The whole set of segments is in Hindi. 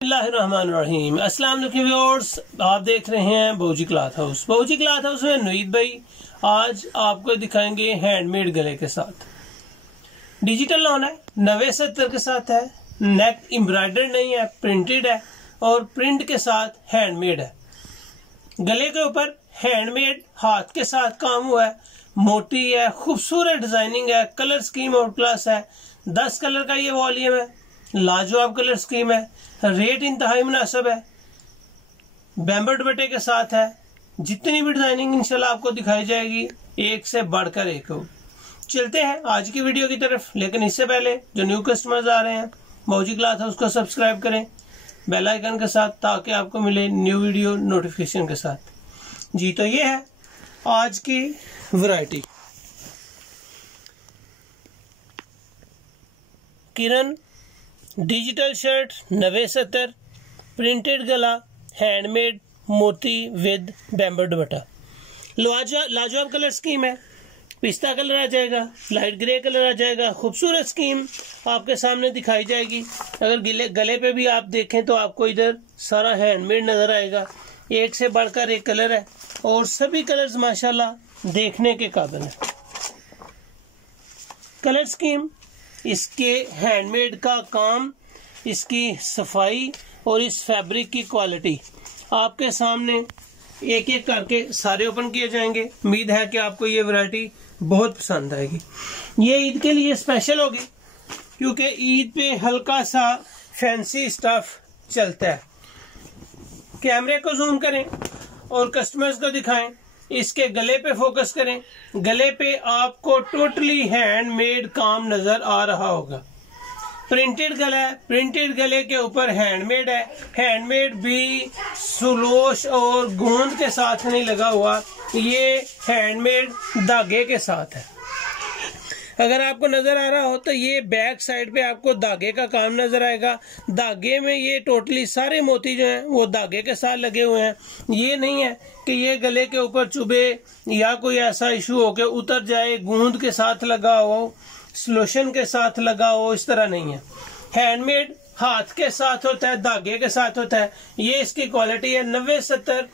बिस्मिल्लाहिर्रहमानिर्रहीम। अस्सलाम वालेकुम व्यूअर्स, आप देख रहे हैं बहूजी क्लॉथ हाउस। बहूजी क्लॉथ हाउस में नुईद भाई आज आपको दिखाएंगे हैंडमेड गले के साथ। डिजिटल लॉन है, 90-70 के साथ है, नेक एम्ब्रॉयडर्ड नहीं है, प्रिंटेड है और प्रिंट के साथ हैंडमेड है। गले के ऊपर हैंडमेड हाथ के साथ काम हुआ है, मोटी है, खूबसूरत डिजाइनिंग है, कलर स्कीम आउट क्लास है। 10 कलर का ये वॉल्यूम है, लाजवाब कलर स्कीम है, रेट इंतहाई मुनासिब है, बैम्बर दुपट्टे के साथ है। जितनी भी डिजाइनिंग इंशाल्लाह आपको दिखाई जाएगी एक से बढ़कर एक हो। चलते हैं आज की वीडियो की तरफ, लेकिन इससे पहले जो न्यू कस्टमर्स आ रहे हैं बहूजी क्लॉथ हाउस को सब्सक्राइब करें बेल आइकन के साथ, ताकि आपको मिले न्यू वीडियो नोटिफिकेशन के साथ। जी तो ये है आज की वैरायटी। किरण डिजिटल शर्ट 90-70, प्रिंटेड गला, हैंडमेड, मोती विद बैम्बर दुपट्टा। लाजवाब कलर स्कीम है, पिस्ता कलर आ जाएगा, लाइट ग्रे कलर आ जाएगा। खूबसूरत स्कीम आपके सामने दिखाई जाएगी। अगर गले पे भी आप देखें तो आपको इधर सारा हैंडमेड नजर आएगा। एक से बढ़कर एक कलर है और सभी कलर्स माशाल्लाह देखने के काबिल है। कलर स्कीम, इसके हैंडमेड का काम, इसकी सफाई और इस फैब्रिक की क्वालिटी आपके सामने एक एक करके सारे ओपन किए जाएंगे। उम्मीद है कि आपको ये वैरायटी बहुत पसंद आएगी। ये ईद के लिए स्पेशल होगी क्योंकि ईद पे हल्का सा फैंसी स्टफ चलता है। कैमरे को जूम करें और कस्टमर्स को दिखाएं। इसके गले पे फोकस करें। गले पे आपको टोटली हैंडमेड काम नजर आ रहा होगा। प्रिंटेड गला है, प्रिंटेड गले के ऊपर हैंडमेड है। हैंडमेड भी सुलोश और गोंद के साथ नहीं लगा हुआ, ये हैंडमेड धागे के साथ है। अगर आपको नजर आ रहा हो तो ये बैक साइड पे आपको धागे का काम नजर आएगा। धागे में ये टोटली सारे मोती जो हैं वो धागे के साथ लगे हुए हैं। ये नहीं है कि ये गले के ऊपर चुभे या कोई ऐसा इशू हो के उतर जाए, गूंद के साथ लगा हो, सॉल्यूशन के साथ लगा हो, इस तरह नहीं है। हैंडमेड हाथ के साथ होता है, धागे के साथ होता है। ये इसकी क्वालिटी है। 90-70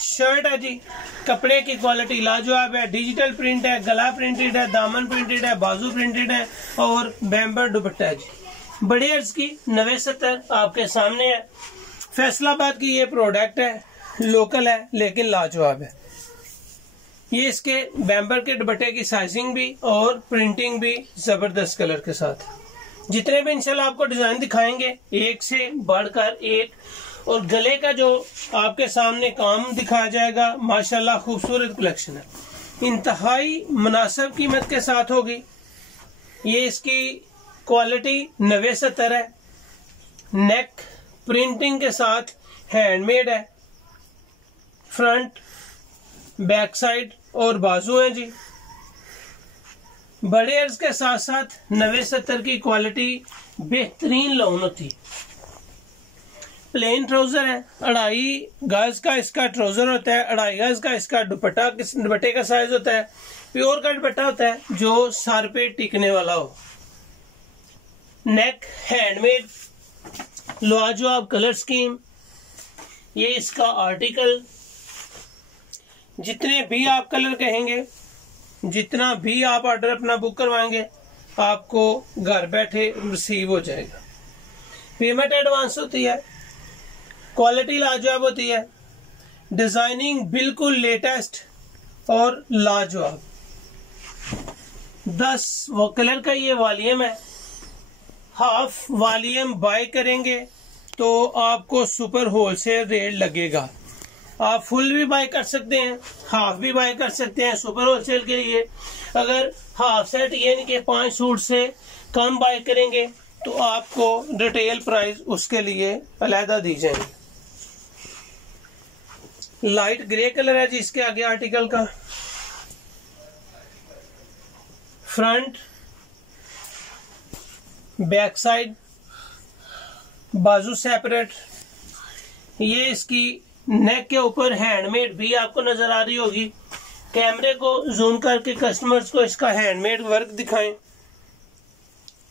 शर्ट है जी। कपड़े की क्वालिटी लाजवाब है। डिजिटल प्रिंट है, गला प्रिंटेड है, दामन प्रिंटेड है, बाजू प्रिंटेड है और बैम्बर दुपट्टा है जी। बड़े अर्ज की 90-70 आपके सामने है। फैसलाबाद की ये प्रोडक्ट है, लोकल है लेकिन लाजवाब है। ये इसके बैम्बर के दुपट्टे की साइजिंग भी और प्रिंटिंग भी जबरदस्त कलर के साथ। जितने भी इंशाल्लाह आपको डिजाइन दिखाएंगे एक से बढ़कर एक, और गले का जो आपके सामने काम दिखाया जाएगा माशाल्लाह खूबसूरत कलेक्शन है। इंतहाई मुनासिब कीमत के साथ होगी। ये इसकी क्वालिटी 90-70 है। नेक प्रिंटिंग के साथ हैंडमेड है। फ्रंट, बैक साइड और बाजू है जी। बड़े अर्ज के साथ साथ 90-70 की क्वालिटी बेहतरीन लॉन होती। प्लेन ट्राउजर है, 2.5 गज का इसका ट्राउजर होता है, 2.5 गज का इसका दुपट्टे का साइज होता है। प्योर का दुपट्टा होता है जो सर पे टिकने वाला हो। नेक हैंडमेड, लाजवाब कलर स्कीम। ये इसका आर्टिकल, जितने भी आप कलर कहेंगे, जितना भी आप ऑर्डर अपना बुक करवाएंगे, आपको घर बैठे रिसीव हो जाएगा। पेमेंट एडवांस होती है। क्वालिटी लाजवाब होती है। डिजाइनिंग बिल्कुल लेटेस्ट और लाजवाब। 10 कलर का ये वॉल्यूम है। हाफ वॉल्यूम बाय करेंगे तो आपको सुपर होलसेल रेट लगेगा। आप फुल भी बाय कर सकते हैं, हाफ भी बाय कर सकते हैं। सुपर होलसेल के लिए अगर हाफ सेट यानी कि 5 सूट से कम बाय करेंगे तो आपको रिटेल प्राइस उसके लिए अलहदा दी जाएगी। लाइट ग्रे कलर है जी इसके आगे आर्टिकल का। फ्रंट, बैक साइड, बाजू सेपरेट। ये इसकी नेक के ऊपर हैंडमेड भी आपको नजर आ रही होगी। कैमरे को जूम करके कस्टमर्स को इसका हैंडमेड वर्क दिखाएं।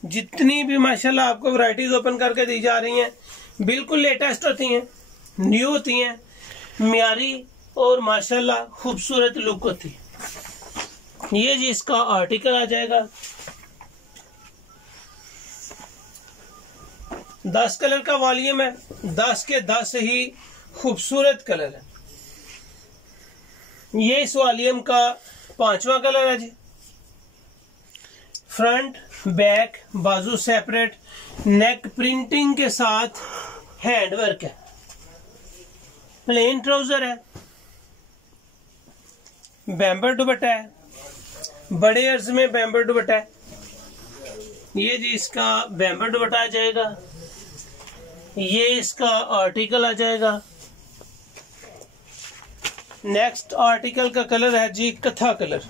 जितनी भी माशाल्लाह आपको वैरायटीज ओपन करके दी जा रही हैं, बिल्कुल लेटेस्ट होती हैं, न्यू होती हैं, म्यारी और माशाल्लाह खूबसूरत लुक होती है। ये जी इसका आर्टिकल आ जाएगा। 10 कलर का वॉल्यूम है, 10 के 10 ही खूबसूरत कलर है। ये इस वॉल्यूम का 5वां कलर है जी। फ्रंट बैक बाजू सेपरेट, नेक प्रिंटिंग के साथ हैंडवर्क है, प्लेन ट्राउजर है, बैम्बर दुपट्टा है, बड़े अर्ज में बैम्बर दुपट्टा है। ये जी इसका बैम्बर दुपट्टा आ जाएगा। ये इसका आर्टिकल आ जाएगा। नेक्स्ट आर्टिकल का कलर है जी कथा कलर।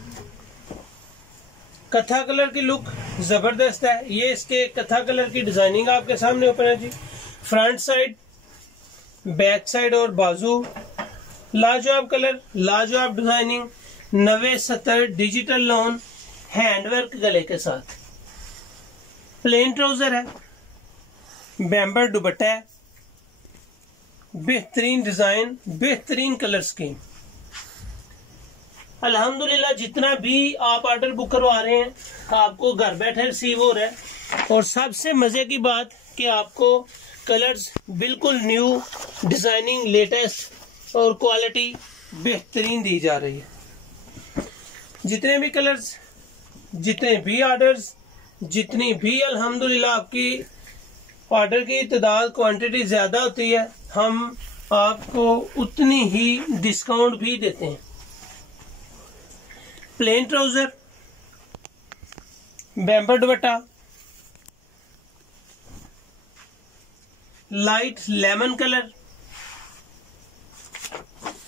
कथा कलर की लुक जबरदस्त है। ये इसके कथा कलर की डिजाइनिंग आपके सामने ओपन है जी। फ्रंट साइड, बैक साइड और बाजू लाजवाब कलर, लाजवाब डिजाइनिंग, 90-70 डिजिटल लोन, हैंडवर्क गले के साथ, प्लेन ट्राउजर है, बैम्बर दुपट्टा है, बेहतरीन डिजाइन, बेहतरीन कलर स्कीम। अल्हम्दुलिल्लाह जितना भी आप ऑर्डर बुक करवा रहे हैं आपको घर बैठे रिसीव हो रहा है। और सबसे मजे की बात कि आपको कलर्स बिल्कुल न्यू, डिजाइनिंग लेटेस्ट और क्वालिटी बेहतरीन दी जा रही है। जितने भी कलर्स, जितने भी ऑर्डर्स, जितनी भी अल्हम्दुलिल्लाह आपकी ऑर्डर की तादाद क्वांटिटी ज्यादा होती है, हम आपको उतनी ही डिस्काउंट भी देते हैं। प्लेन ट्राउजर, बैम्बर दुपट्टा, लाइट लेमन कलर,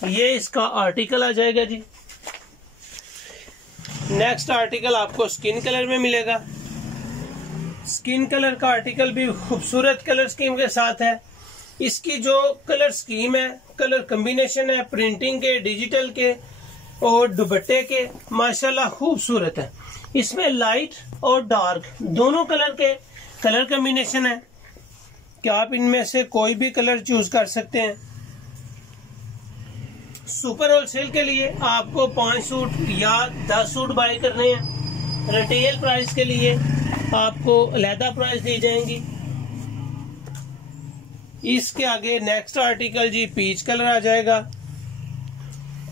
ये इसका आर्टिकल आ जाएगा जी। नेक्स्ट आर्टिकल आपको स्किन कलर में मिलेगा। स्किन कलर का आर्टिकल भी खूबसूरत कलर स्कीम के साथ है। इसकी जो कलर स्कीम है, कलर कॉम्बिनेशन है, प्रिंटिंग के, डिजिटल के और दुपट्टे के, माशाल्लाह खूबसूरत है। इसमें लाइट और डार्क दोनों कलर के कलर कॉम्बिनेशन है कि आप इनमें से कोई भी कलर चूज कर सकते हैं। सुपर होलसेल के लिए आपको 5 सूट या 10 सूट बाय करने हैं। रिटेल प्राइस के लिए आपको अलहदा प्राइस दी जाएंगी। इसके आगे नेक्स्ट आर्टिकल जी पीच कलर आ जाएगा।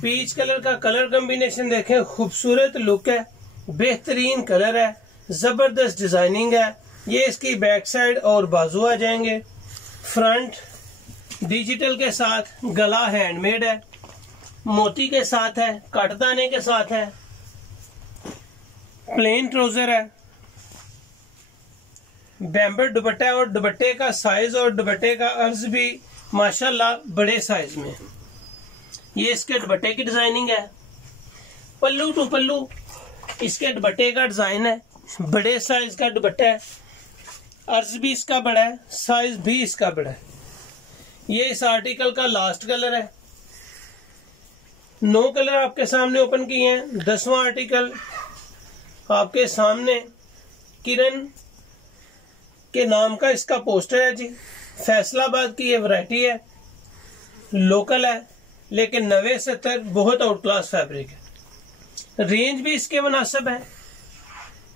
पीच कलर का कलर कॉम्बिनेशन देखें, खूबसूरत लुक है, बेहतरीन कलर है, जबरदस्त डिजाइनिंग है। ये इसकी बैक साइड और बाजू आ जाएंगे। फ्रंट डिजिटल के साथ, गला हैंडमेड है, मोती के साथ है, कटदाने के साथ है, प्लेन ट्राउजर है, बैम्बर दुपट्टा है और दुपट्टे का साइज और दुपट्टे का अर्ज भी माशाल्लाह बड़े साइज में। ये इसके दुपट्टे की डिजाइनिंग है। पल्लू टू पल्लू इसके दुपट्टे का डिजाइन है, बड़े साइज का दुपट्टा है, अर्ज भी इसका बड़ा है, साइज भी इसका बड़ा है। ये इस आर्टिकल का लास्ट कलर है। 9 कलर आपके सामने ओपन किए हैं। 10वां आर्टिकल आपके सामने किरण के नाम का इसका पोस्टर है जी। फैसलाबाद की ये वैरायटी है, लोकल है लेकिन 90-70 बहुत आउट क्लास फैब्रिक है। रेंज भी इसके मुनासिब है।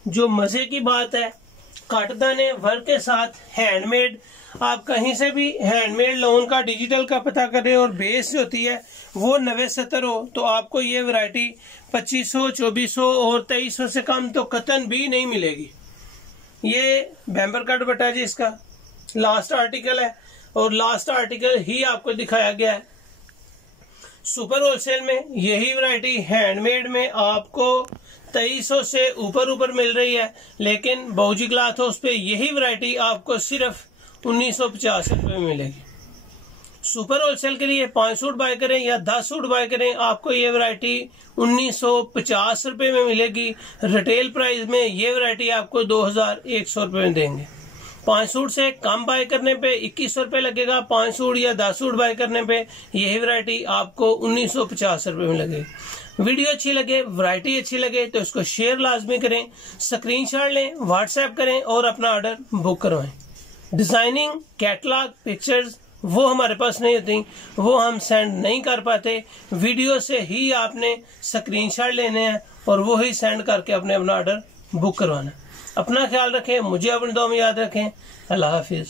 जो मजे की बात है, काटदाने वर्क के साथ हैंडमेड। आप कहीं से भी हैंडमेड लोन का, डिजिटल का पता करें और बेस होती है वो 90-70 हो तो आपको ये वैरायटी 2500, 2400 और 2300 से कम तो कतन भी नहीं मिलेगी। ये बैम्बर का दुपट्टा जी इसका लास्ट आर्टिकल है और लास्ट आर्टिकल ही आपको दिखाया गया है। सुपर होलसेल में यही वैरायटी हैंडमेड में आपको 2300 से ऊपर मिल रही है, लेकिन बाऊजी क्लॉथ हाउस पे यही वैरायटी आपको सिर्फ 1950 रुपए में मिलेगी। सुपर होलसेल के लिए 5 सूट बाय करें या 10 सूट बाय करें, आपको ये वैरायटी 1950 रुपए में मिलेगी। रिटेल प्राइस में ये वैरायटी आपको 2100 रुपए में देंगे। 5 सूट से कम बाय करने पे 2100 रुपए लगेगा। 5 सूट या 10 सूट बाय करने पे यही वैरायटी आपको 1950 रुपए में लगेगी। वीडियो अच्छी लगे, वैरायटी अच्छी लगे तो इसको शेयर लाजमी करें, स्क्रीनशॉट लें, व्हाट्सएप करें और अपना ऑर्डर बुक करवाएं। डिजाइनिंग कैटलॉग पिक्चर्स वो हमारे पास नहीं होती, वो हम सेंड नहीं कर पाते। वीडियो से ही आपने स्क्रीनशॉट लेने हैं और वो ही सेंड करके अपने अपना ऑर्डर बुक करवाना है। अपना ख्याल रखें, मुझे अपनी दुआ में याद रखें। अल्लाह हाफिज।